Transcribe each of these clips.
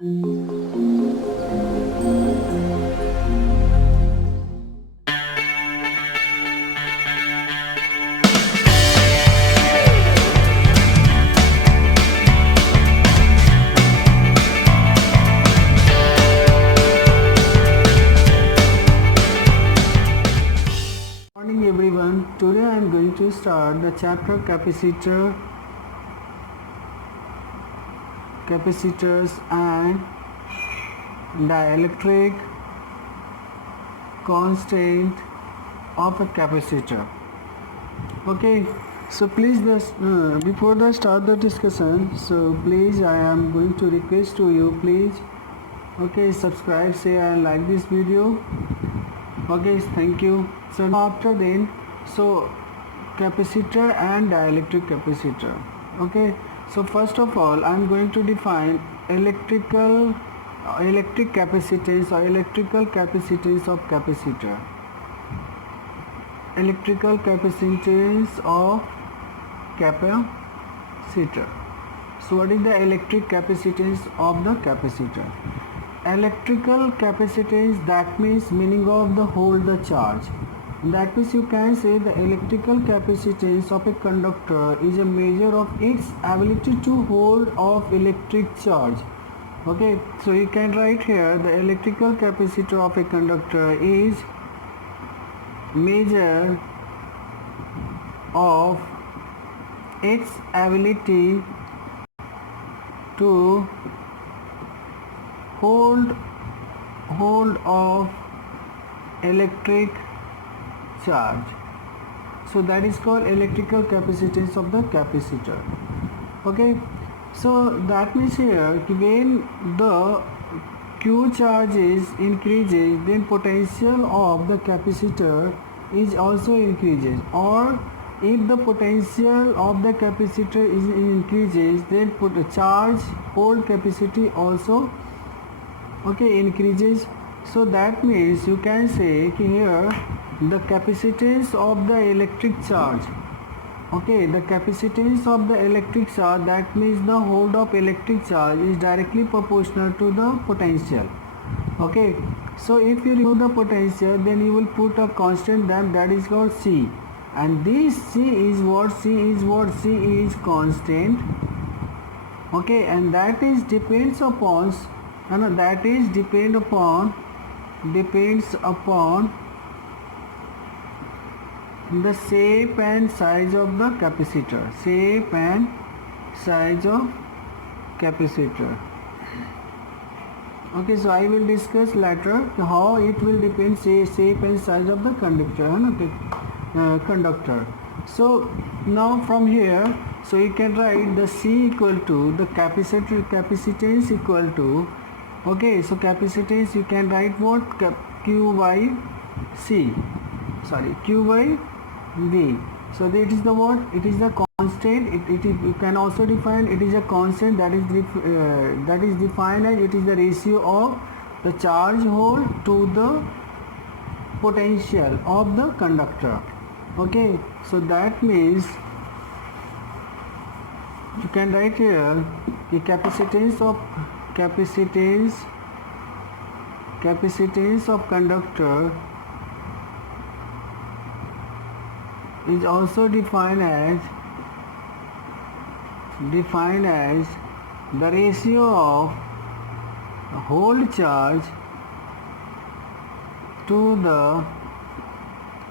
Morning everyone. Today I am going to start the chapter capacitors and dielectric constant of a capacitor. Okay, so please before the start the discussion, so please I am going to request to you, please, okay, subscribe, share and like this video. Okay, thank you. So after then, so capacitor and dielectric capacitor. Okay, so first of all I am going to define electric capacitance or electrical capacitance of capacitor. Electrical capacitance of capacitor. So what is the electric capacitance of the capacitor? Electrical capacitance, that means meaning of the hold the charge. That means you can say the electrical capacitance of a conductor is a measure of its ability to hold of electric charge. Okay, so you can write here the electrical capacitor of a conductor is measure of its ability to hold of electric charge. So that is called electrical capacitance of the capacitor. Okay, so that means here when the Q charges increases, then potential of the capacitor is also increases, or if the potential of the capacitor is increases, then charge hold capacity also increases. So that means you can say here the capacitance of the electric charge, the capacitance of the electric charge, that means the hold of electric charge is directly proportional to the potential. Okay, so if you remove the potential, then you will put a constant that is called C, and this C is constant. Okay, and that is depends upon the shape and size of the capacitor. Okay, so I will discuss later how it will depend shape and size of the conductor. So now from here, so you can write the C equal to the capacitance equal to, so capacitance you can write what, Q by V. So that is the what, it is the constant. You can also define it is a constant that is defined as it is the ratio of the charge hold to the potential of the conductor. Okay, so that means you can write here the capacitance of conductor is also defined as the ratio of hold charge to the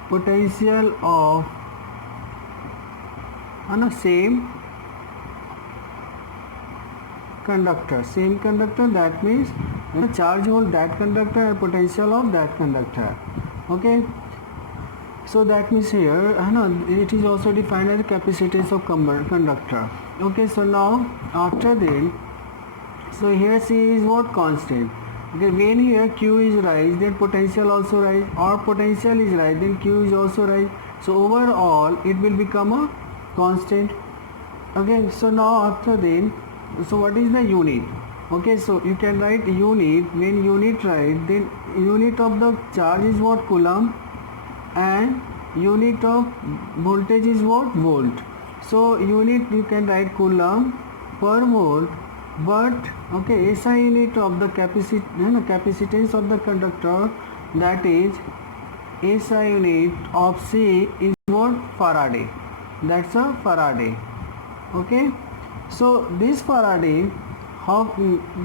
potential of same conductor. That means charge hold that conductor and potential of that conductor. Okay, so that means here it is also defined as capacitance of conductor. Okay, so now after that, so here C is what, constant. Okay, when here Q is rise, then potential also rise, or potential is rise, then Q is also rise. So overall it will become a constant. Okay, so now after then, so what is the unit? Okay, so you can write unit. When unit write, then unit of the charge is what, coulomb, and unit of voltage is what, volt. So unit you can write coulomb per volt, but okay, SI unit of the capacitance of the conductor, that is SI unit of C is what? Faraday. That's a Faraday. Okay, so this Faraday,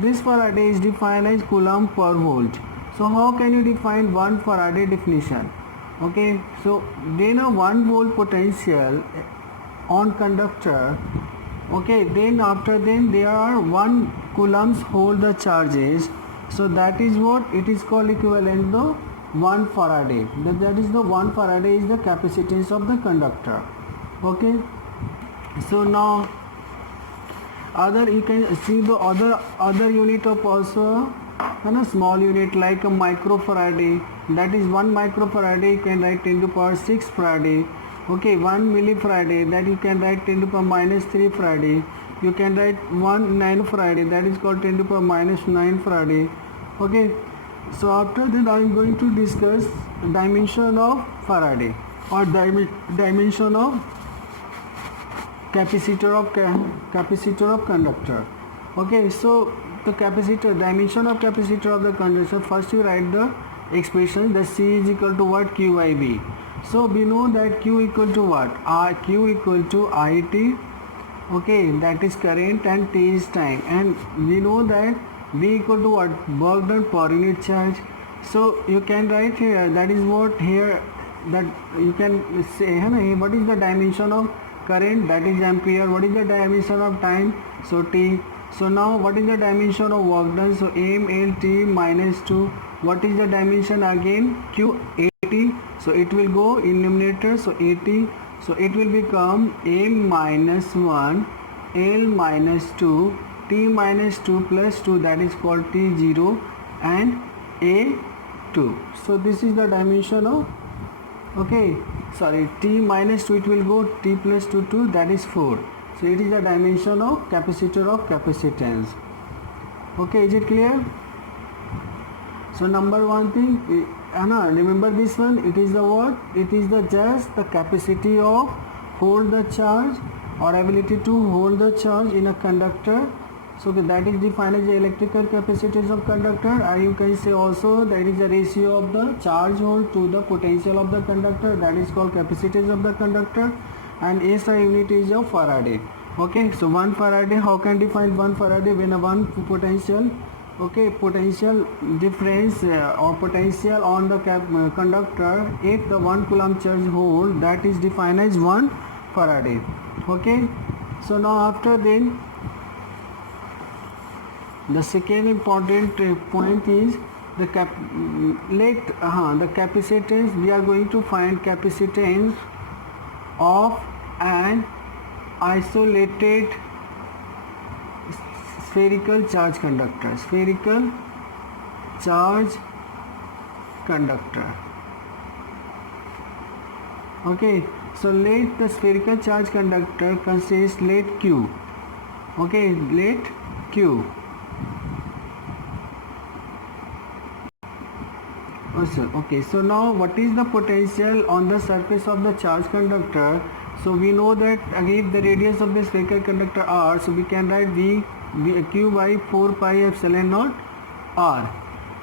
this Faraday is defined as Coulomb per volt. So how can you define 1 Faraday definition? Okay, so then a 1 volt potential on conductor. Okay, then after then there are 1 coulombs hold the charges. So that is what it is called equivalent to 1 Faraday. That is the 1 Faraday is the capacitance of the conductor. Okay, so now other, you can see the other unit of also small unit like a microfarad. That is 1 microfarad you can write 10 to the power 6 Farad. Okay, 1 millifarad, that you can write 10 to the power minus 3 Farad. You can write 1 nanofarad, that is called 10 to the power minus 9 Farad. Okay, so after that I am going to discuss dimension of Faraday or dimension of capacitor of conductor. Okay, so the capacitor, dimension of capacitor of the conductor, first you write the expression that C is equal to what? Q by V. So we know that Q equal to what? Q equal to IT, okay, that is current, and T is time, and we know that V equal to what? Work done per unit charge. So you can write here, that is what here, that you can say what is the dimension of current, that is ampere. What is the dimension of time? So T. So now what is the dimension of work done? So M L T minus 2. What is the dimension again? Q 80. So it will go in numerator, so 80. So it will become M minus 1 L minus 2 T minus 2 plus 2, that is called T0, and A2. So this is the dimension of, okay, sorry, T minus 2, it will go T plus 2, that is 4. So it is the dimension of capacitor of capacitance. Okay, is it clear? So number one thing, remember this one, it is the what? It is the just the capacity of hold the charge or ability to hold the charge in a conductor. So that is defined as the electrical capacitance of conductor, and you can say also that is the ratio of the charge hold to the potential of the conductor, that is called capacitance of the conductor, and SI unit is of Faraday. Okay, so 1 Faraday, how can define 1 Faraday? When a 1 potential, okay, potential difference or potential on the conductor if the 1 coulomb charge hold, that is defined as 1 Faraday. Okay, so now after then the second important point is the the capacitance. We are going to find capacitance of an isolated spherical charge conductor. Spherical charge conductor. Okay, so let the spherical charge conductor consists let Q. Okay, let Q. Okay, so now what is the potential on the surface of the charge conductor? So we know that again the radius of the spherical conductor R, so we can write Q by 4 pi epsilon naught R.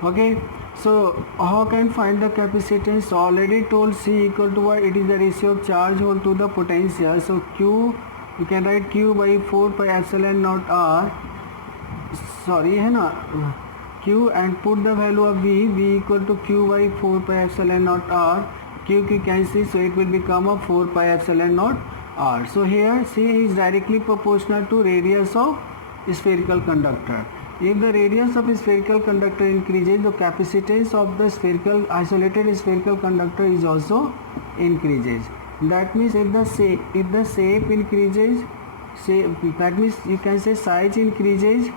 Okay, so how can find the capacitance? Already told C equal to what? It is the ratio of charge hold to the potential. So Q, you can write Q by 4 pi epsilon naught R. Sorry, Q, and put the value of V equal to Q by 4 pi epsilon naught R. Q cancel, so it will become a 4 pi epsilon naught R. So here C is directly proportional to radius of spherical conductor. If the radius of a spherical conductor increases, the capacitance of the isolated spherical conductor is also increases. That means if the shape increases, that means you can say size increases.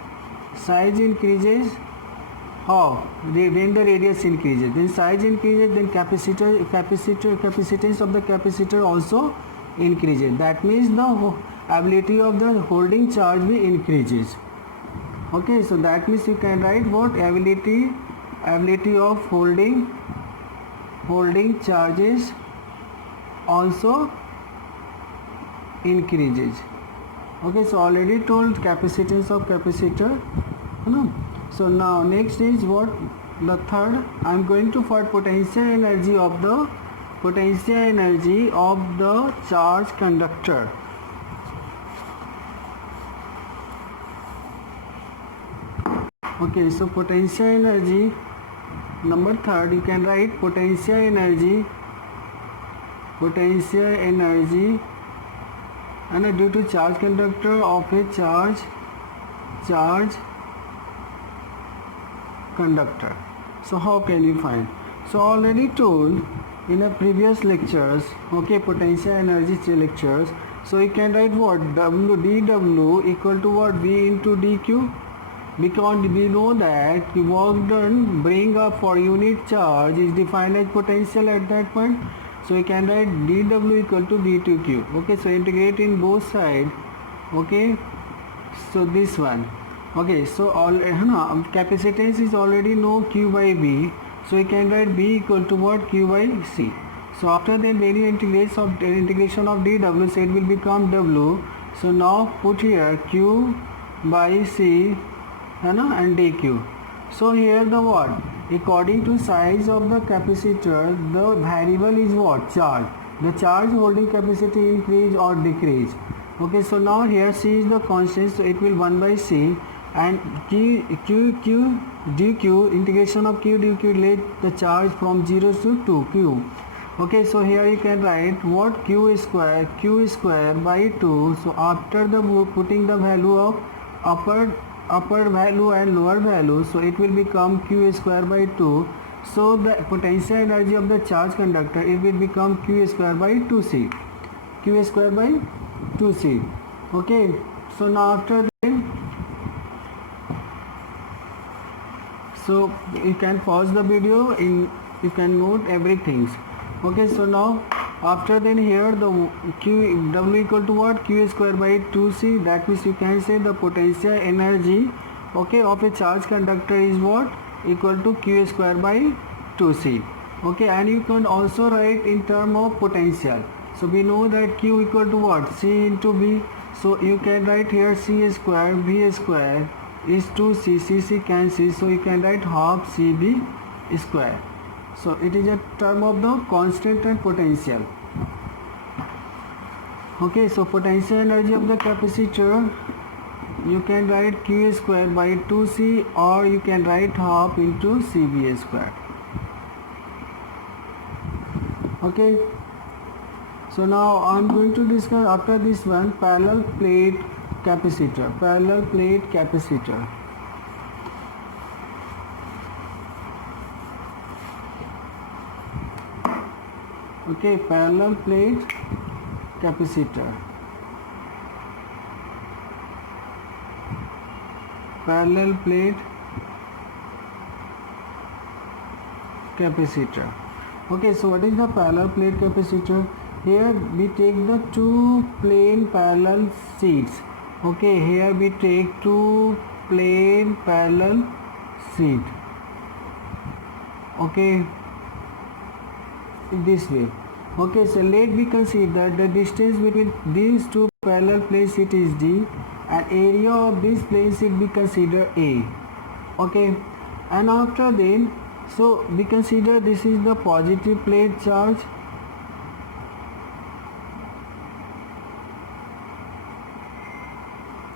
How? When the radius increases, then size increases, then capacitance of the capacitor also increases. That means the ability of the holding charge will increases. Okay, so that means you can write what? Ability of holding charges also increases. Okay, so already told capacitance of capacitor, so now next is what, the third, I'm going to find potential energy of the charge conductor. Okay, so potential energy number third, you can write potential energy and due to charge conductor of a charge conductor. So how can you find? So already told in a previous lectures, okay, potential energy lectures. So you can write what, dW equal to what, V into dq, because we know that the work done bring up for unit charge is defined as potential at that point. So you can write dW equal to V2q. Okay, so integrate in both sides. Okay, so this one. Okay, so all capacitance is already know Q by B. So you can write B equal to what, Q by C. So after that any integration of dW, so it will become W. So now put here Q by C and dq. So here the what, according to size of the capacitor, the variable is what, charge. The charge holding capacity increase or decrease. Okay, so now here C is the constant, so it will 1 by C, and q dq, integration of q dq, let the charge from 0 to 2 q. Okay, so here you can write what, q square by 2. So after the putting the value of upper value and lower value, so it will become q square by 2. So the potential energy of the charge conductor, it will become q square by 2c. Okay, so now after that, so you can pause the video, you can note everything. Okay, so now after then here the W equal to what, q square by 2c. That means you can say the potential energy, okay, of a charge conductor is what, equal to q square by 2c. Okay, and you can also write in term of potential. So we know that q equal to what, c into b. So you can write here c square b square is 2c, c cancels, so you can write half cb square. So it is a term of the constant and potential. Okay, so potential energy of the capacitor, you can write q square by 2c, or you can write half into cb square. Okay, so now I'm going to discuss after this one parallel plate capacitor. Okay, parallel plate capacitor. Okay, so what is the parallel plate capacitor? Here we take the two plane parallel sheets. Okay, here we take two plane parallel sheet. Okay, this way. Okay, so let me consider the distance between these two parallel plane sheet is d, and area of this plane sheet we consider a. Okay, and after then, so we consider this is the positive plate charge.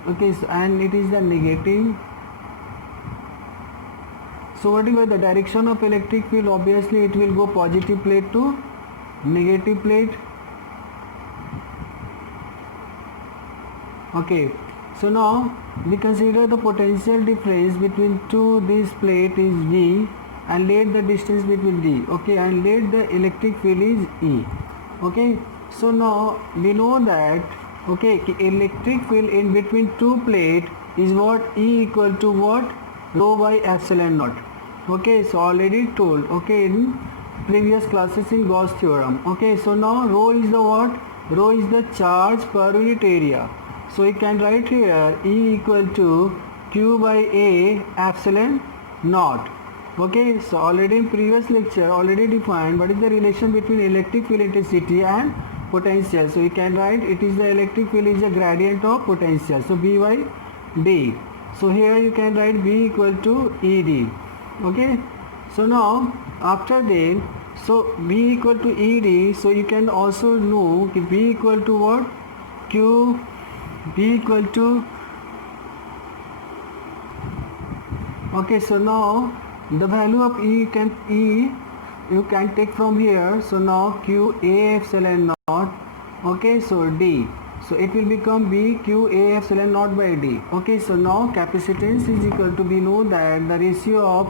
Okay, so, and it is the negative. So whatever the direction of electric field, obviously it will go positive plate to negative plate. Okay, so now we consider the potential difference between this plate is V, and let the distance between D. Okay, and let the electric field is E. Okay, so now we know that, okay, electric field in between two plate is what, E equal to what, rho by epsilon naught. Okay, so already told, okay, in previous classes in Gauss theorem. Okay, so now rho is the what, rho is the charge per unit area. So you can write here E equal to Q by A epsilon naught. Okay, so already in previous lecture already defined what is the relation between electric field intensity and potential. So you can write it is the electric field is a gradient of potential. So B by D. So here you can write B equal to ED. Okay. So now after that, so B equal to ED. So you can also know that B equal to what? Q. B equal to. Okay. So now the value of E you can take from here. So now Q A epsilon naught. Okay, so D. So it will become B Q A epsilon naught by D. Okay, so now capacitance is equal to, we know that the ratio of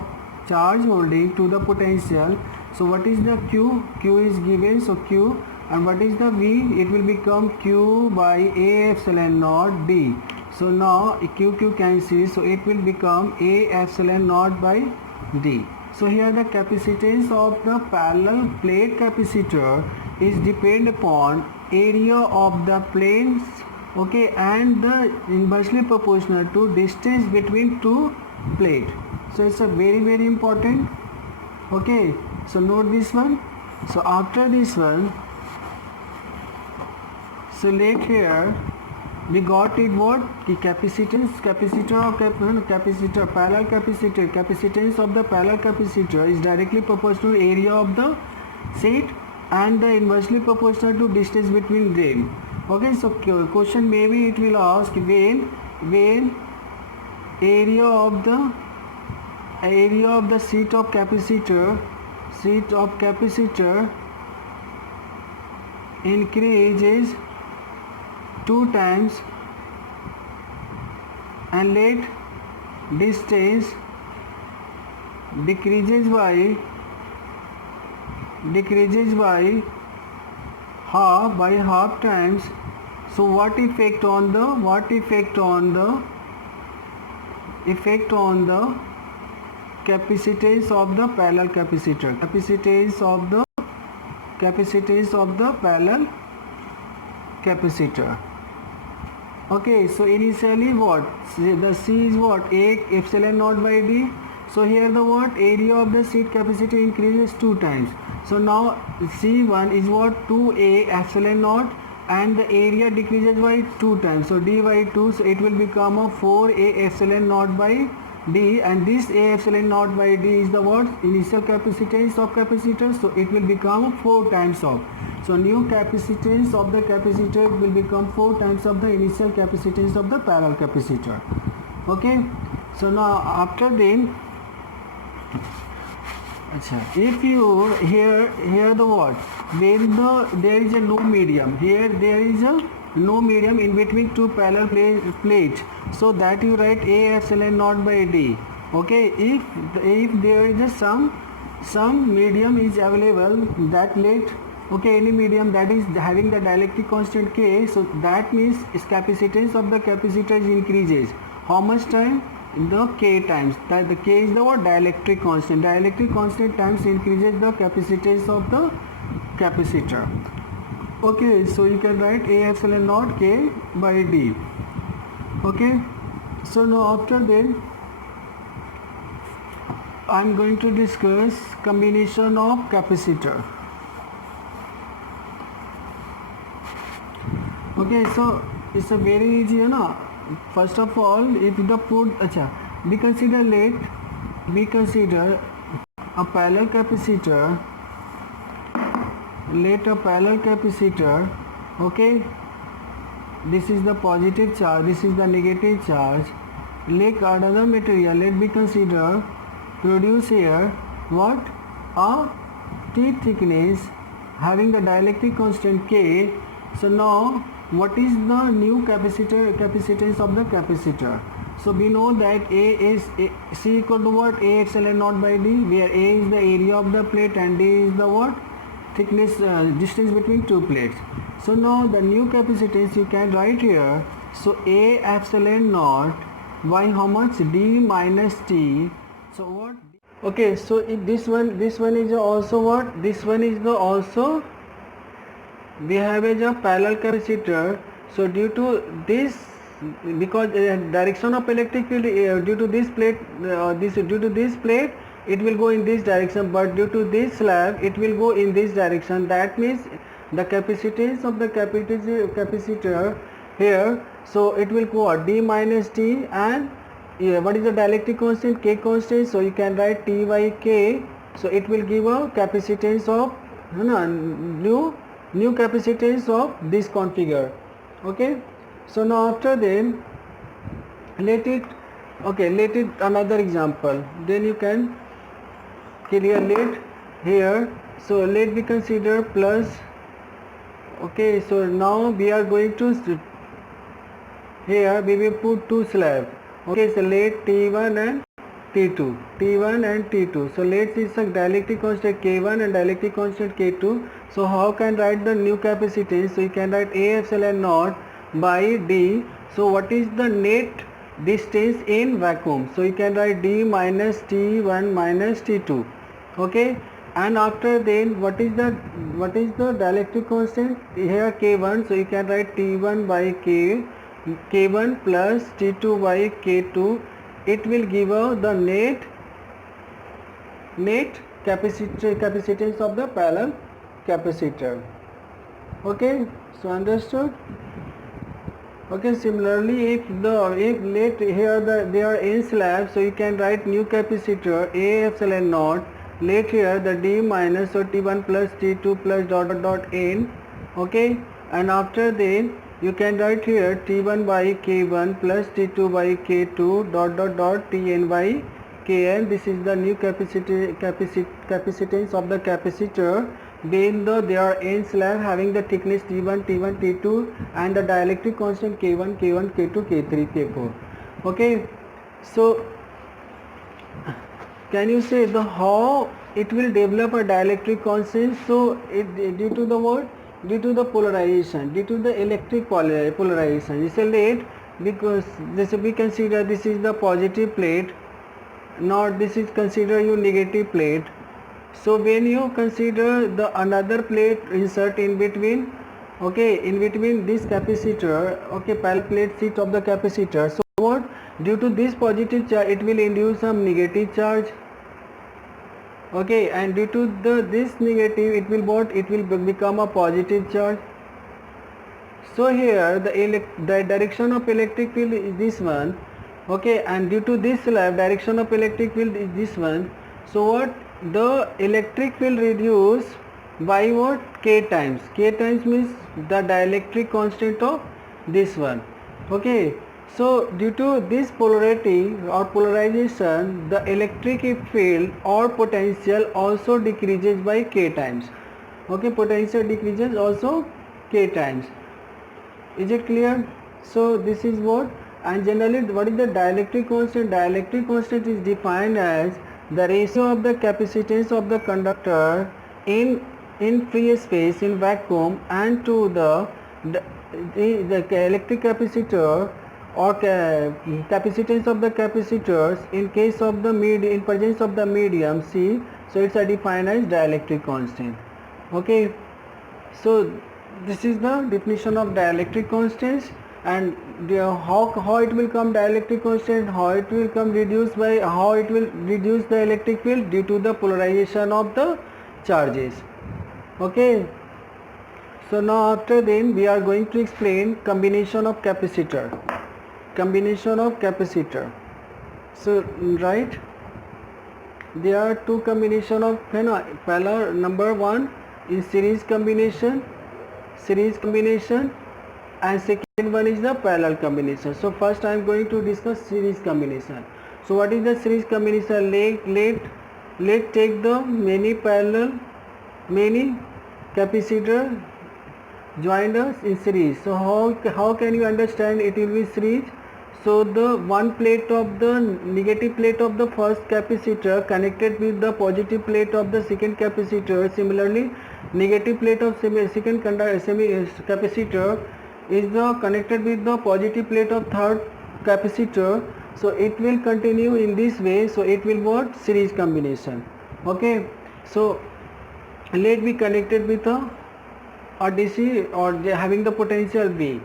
charge holding to the potential. So what is the Q? Q is given, so Q, and what is the V? It will become Q by A epsilon naught D. So now Q cancels, so it will become A epsilon naught by D. So here the capacitance of the parallel plate capacitor is depend upon area of the planes, okay, and the inversely proportional to distance between two plates. So it's a very important. Okay, so note this one. So after this one, select here. We got it what? The capacitance, parallel capacitor. Capacitance of the parallel capacitor is directly proportional to area of the set and the inversely proportional to distance between them. Okay, so question maybe it will ask when area of the sheet of capacitor increases 2 times and let distance decreases by half times. So what effect on the capacitance of the parallel capacitor, capacitance of the parallel capacitor. Okay, so initially what? The C is what? A epsilon naught by D. So here the what? Area of the sheet capacitor increases 2 times. So now C1 is what? 2A epsilon naught, and the area decreases by 2 times. So D by 2, so it will become a 4A epsilon naught by D, and this A epsilon naught by D is the what? Initial capacitance of capacitor. So it will become 4 times of. So new capacitance of the capacitor will become 4 times of the initial capacitance of the parallel capacitor. Okay. So now after then, if you here the what? When there is a no medium, here there is a no medium in between two parallel plates, so that you write A epsilon naught by D. Okay, if there is a some medium is available, that let, okay, any medium that is having the dielectric constant K, so that means its capacitance of the capacitor increases. How much time? The K times. That the K is the what? Dielectric constant. Dielectric constant times increases the capacitance of the capacitor. Okay, so you can write A epsilon naught K by D. Okay, so now after that I am going to discuss combination of capacitor. Okay, so it's a very easy, na. First of all, if the put, we consider a parallel capacitor. Let a parallel capacitor, okay, this is the positive charge, this is the negative charge. Like another material, let me consider produce here what? A T thickness having the dielectric constant K. So now what is the new capacitance of the capacitor? So we know that C equal to what? A epsilon naught by D, where A is the area of the plate and D is the what? Thickness, distance between two plates. So now the new capacitance you can write here. So A epsilon naught by how much? D minus T. So what? Okay, so this one is also what? This one is the also we have a parallel capacitor. So due to this, because direction of electric field due to this plate, it will go in this direction, but due to this slab it will go in this direction. That means the capacitance of the capacitor here, so it will go d minus t, and what is the dielectric constant? K constant, so you can write T by K, so it will give a capacitance of new capacitance of this configure. Okay, so now after then let it another example, then you can clear let here. So let we consider plus. Okay, so now we are going to here we will put two slabs. Okay, so let T1 and T2, so let is a dielectric constant K1 and dielectric constant K2. So how can write the new capacitance? So you can write A epsilon naught by D. So what is the net distance in vacuum? So you can write D minus T1 minus T2. Okay, and after then what is the dielectric constant here? K1, so you can write T1 by K1 plus T2 by K2. It will give the net capacitance of the parallel capacitor. Okay, so understood? Okay, similarly if let here they are n slabs, so you can write new capacitor A epsilon naught, let here the D minus, so T1 plus T2 plus dot n. Okay, and after then you can write here T1 by K1 plus T2 by K2 dot Tn by Kn. This is the new capacitance of the capacitor. Then they are n slab having the thickness T1, T2 and the dielectric constant K1, K2, K3, K4. Okay, so can you say the how it will develop a dielectric constant? So due to the what? Due to the polarization, due to the electric polarization. This is late because this we consider this is the positive plate, not this is consider your negative plate. So when you consider the another plate insert in between, okay, in between this capacitor, okay, parallel plate sheet of the capacitor. So what? Due to this positive charge, it will induce some negative charge. Okay, and due to this negative, it will what? It will become a positive charge. So here the direction of electric field is this one. Okay, and due to this slab, direction of electric field is this one. So what? The electric field reduce by what? K times. K times means the dielectric constant of this one. Okay, so due to this polarity or polarization, the electric field or potential also decreases by K times. Okay, potential decreases also K times. Is it clear? So this is what, and generally what is the dielectric constant? Dielectric constant is defined as the ratio of the capacitance of the conductor in free space in vacuum and to the electric capacitor or capacitance of the capacitors in case of the in presence of the medium C. So it's defined as dielectric constant. Okay, so this is the definition of dielectric constants, and how it will come dielectric constant, how it will come reduced by, how it will reduce the electric field due to the polarization of the charges. Okay, so now after then we are going to explain combination of capacitor. So right, there are two combination of parallel. Number one is series combination, and second one is the parallel combination. So first I am going to discuss series combination. So what is the series combination? Let take the many capacitor joined in series. So how can you understand it will be series? So the one plate of the negative plate of the first capacitor connected with the positive plate of the second capacitor. Similarly, negative plate of second capacitor is connected with the positive plate of third capacitor. So it will continue in this way. So it will what? Series combination. Okay, so let be connected with a DC or having the potential V.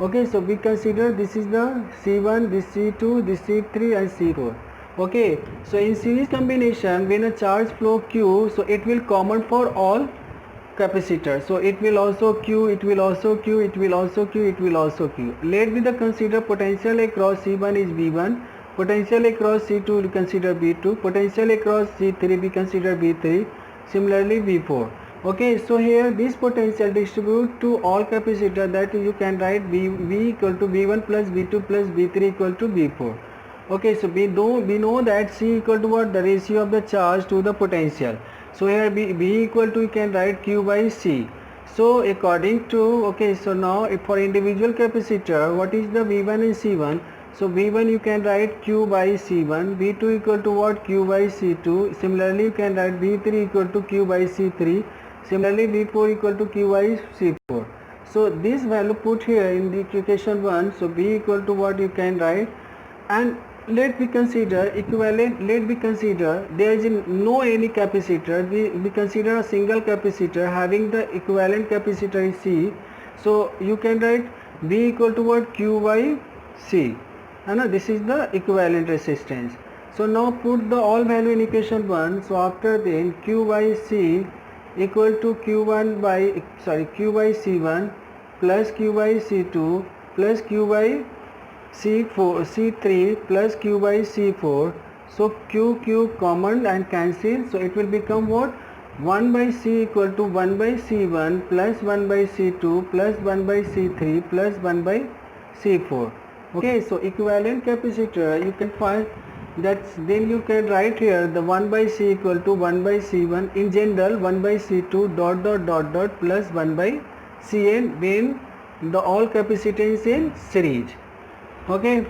Okay, so we consider this is the C1, this C2, this C3 and C4. Okay, so in series combination, when a charge flow Q, so it will common for all capacitor. So it will also Q, it will also Q, it will also Q, it will also Q. Let me consider potential across C1 is V1, potential across C2 we consider V2, potential across C3 we consider V3, similarly V4. Okay, so here this potential distribute to all capacitor, that you can write V equal to V1 plus V2 plus V3 equal to V4. Okay, so we know that C equal to what? The ratio of the charge to the potential. So here B equal to, you can write Q by C. So according to, okay, so now if for individual capacitor, what is the V1 and C1? So V1 you can write Q by C1, V2 equal to what? Q by C2. Similarly you can write V3 equal to Q by C3. Similarly V4 equal to Q by C4. So this value put here in the equation 1. So B equal to what you can write, and let me consider equivalent, let me consider there is no any capacitor, we consider a single capacitor having the equivalent capacitor is C. So you can write B equal to what? Q by C, and this is the equivalent resistance. So now put the all value in equation 1. So after then Q by C equal to Q by C1 plus Q by C2 plus Q by C3 plus Q by C4. So Q common and cancel, so it will become what? 1 by C equal to 1 by C1 plus 1 by C2 plus 1 by C3 plus 1 by C4. Okay, so equivalent capacitor you can find, that's then you can write here the 1 by C equal to 1 by C1, in general 1 by C2 dot plus 1 by Cn when the all capacitance in series. Okay,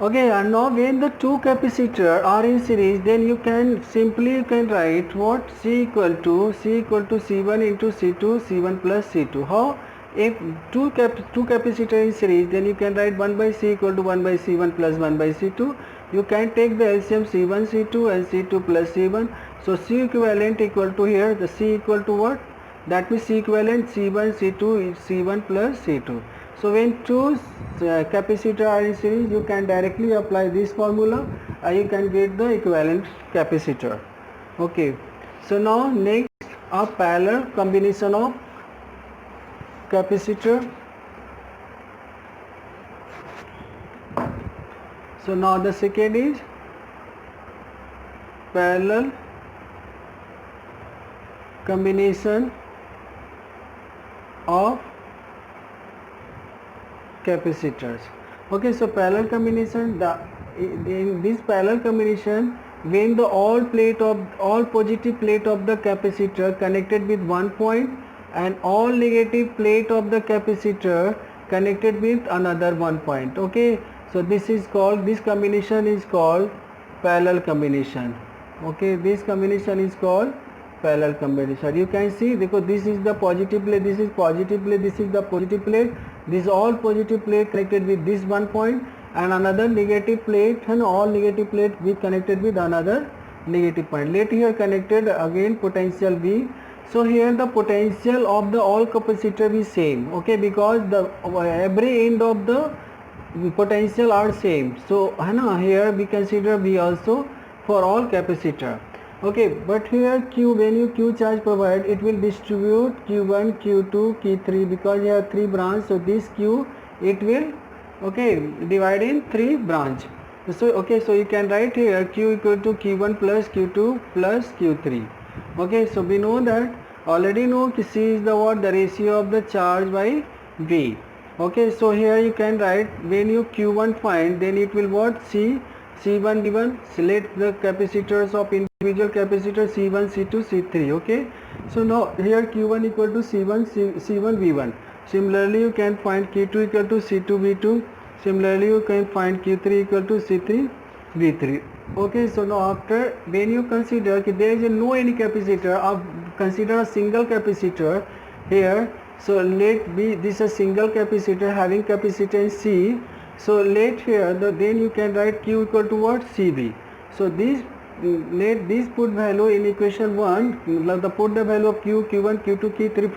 and now when the two capacitor are in series, then you can simply write what? C equal to C1 into C2, C1 plus C2. How? If two capacitor in series, then you can write 1 by C equal to 1 by C1 plus 1 by C2. You can take the LCM C1 C2 and C2 plus C1. So C equivalent equal to here the C equal to what? That means C equivalent C1 C2 is C1 plus C2. So when two capacitor are in series, you can directly apply this formula and you can get the equivalent capacitor. Okay, so now next a parallel combination of capacitor. So now the second is parallel combination of capacitors. Okay, so parallel combination, in this parallel combination, when the all positive plate of the capacitor connected with one point and all negative plate of the capacitor connected with another one point. Okay, so this combination is called parallel combination. Okay, this combination is called parallel combination. You can see because this is the positive plate, this is positive plate, this is the positive plate, this all positive plate connected with this one point and another negative plate, and all negative plate we connected with another negative point. Let here connected again potential V. So here the potential of the all capacitor is same. Okay, because the every end of the potential are same. So here we consider V also for all capacitor. Okay, but here Q, when you Q charge provide, it will distribute Q1, Q2, Q3 because here 3 branch. So this Q it will divide in 3 branch. So so you can write here Q equal to Q1 plus Q2 plus Q3. Okay, so we know that already know C is the what? The ratio of the charge by V. Okay, so here you can write when you Q1 find, then it will what? C1 V1. Select the capacitors of individual capacitor C1, C2, C3. Okay, so now here Q1 equal to C1 V1. Similarly you can find Q2 equal to C2 V2. Similarly you can find Q3 equal to C3 V3. Okay, so now after when you consider there is no any capacitor, consider a single capacitor here. So let be this a single capacitor having capacitance C. So let here then you can write Q equal to what? CV. So this let this put value in equation 1, put the value of Q, Q1, Q2, Q3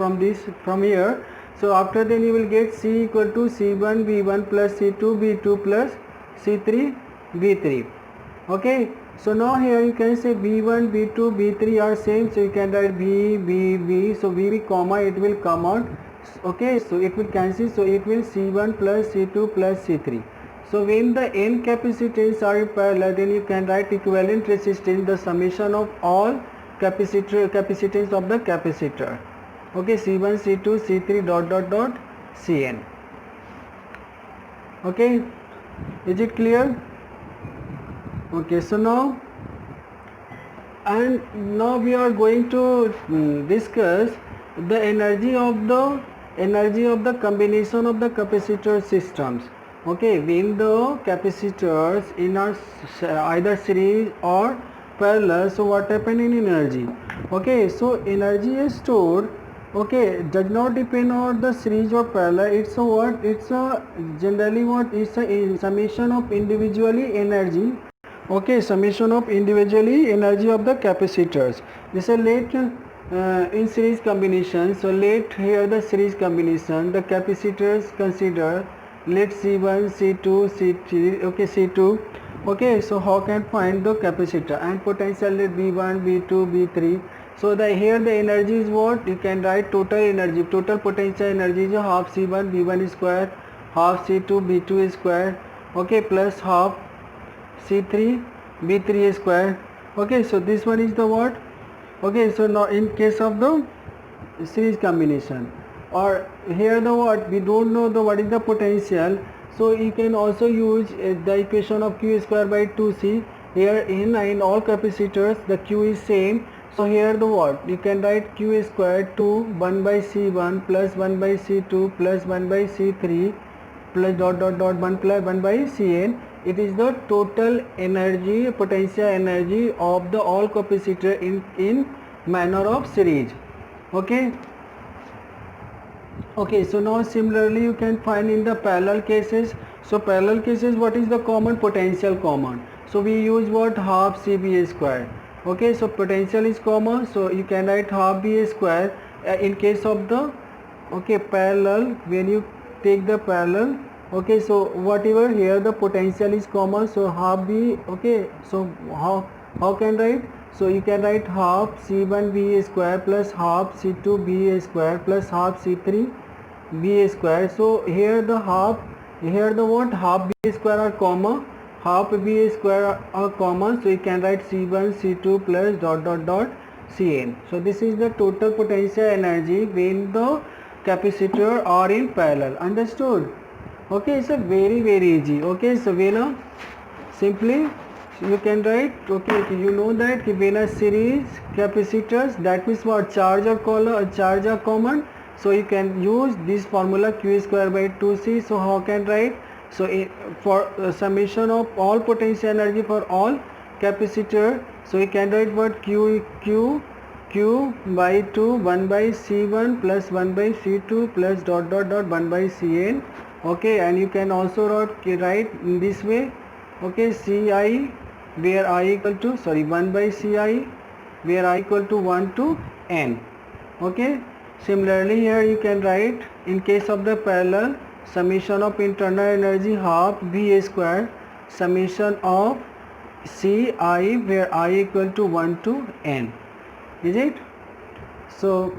from here. So after then you will get C equal to C1 V1 plus C2 V2 plus C3 V3. Okay, So now here you can say V1, V2, V3 are same, so you can write V, so V comma, it will come out, okay, so it will cancel, so it will C1 plus C2 plus C3. So when the n capacitors are in parallel, then you can write equivalent resistance, the summation of all capacitance of the capacitor, okay, C1, C2, C3 dot dot dot Cn. Okay, is it clear? Okay, so now we are going to discuss the energy of the combination of the capacitor systems. Okay, when the capacitors in either series or parallel, so what happen in energy? Okay, so energy is stored, okay, does not depend on the series or parallel. It's a what? It's a generally what? It's a summation of individually energy. Okay, summation of individually energy of the capacitors. This is late in series combination. So let here the series combination, the capacitors consider, let C1, C2, C3, okay, C2. Okay, so how can find the capacitor and potential, let V1, V2, V3. So here the energy is what? You can write total energy, total potential energy is half C1 V1 square, half C2 V2 square, okay, plus half C3 B3 square. Okay, so this one is the what? Okay, so now in case of the series combination, or here the what, we don't know the what is the potential, so you can also use the equation of Q square by 2C. Here in all capacitors the Q is same, so here the what, you can write Q square 2 1 by C1 plus 1 by C2 plus 1 by C3 plus dot dot dot 1 plus 1 by Cn. It is the total energy, potential energy of the all capacitor in manner of series. Okay. Okay, so now similarly you can find in the parallel cases. So parallel cases, what is the common? Potential common. So we use what? Half CB square. Okay, so potential is common, so you can write half B square in case of the, okay, parallel. When you take the parallel, okay, so whatever here the potential is common, so half B. Okay, so how can write? So you can write half C1 B square plus half C2 B square plus half C3 B square. So here the half, here the what, half B square are common, half B square are common, so you can write C1 C2 plus dot dot dot Cn. So this is the total potential energy when the capacitor are in parallel. Understood? Okay, it's a very easy. Okay, so when simply you can write, okay, you know that when a series capacitors, that means what, charge are common, so you can use this formula Q square by 2C. So how can write? So for summation of all potential energy for all capacitor, so you can write what? Q by 2 1 by C1 plus 1 by C2 plus dot dot dot 1 by Cn. Okay, and you can also write in this way, okay, Ci where I equal to, 1 by Ci where I equal to 1 to n. Okay, similarly here you can write in case of the parallel, summation of internal energy half V square, summation of Ci where I equal to 1 to n. Is it? So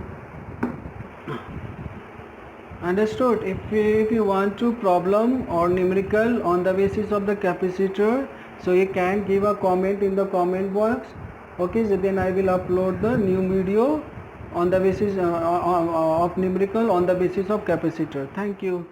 understood? If you want to problem or numerical on the basis of the capacitor, so you can give a comment in the comment box. Okay, so then I will upload the new video on the basis of numerical on the basis of capacitor. Thank you.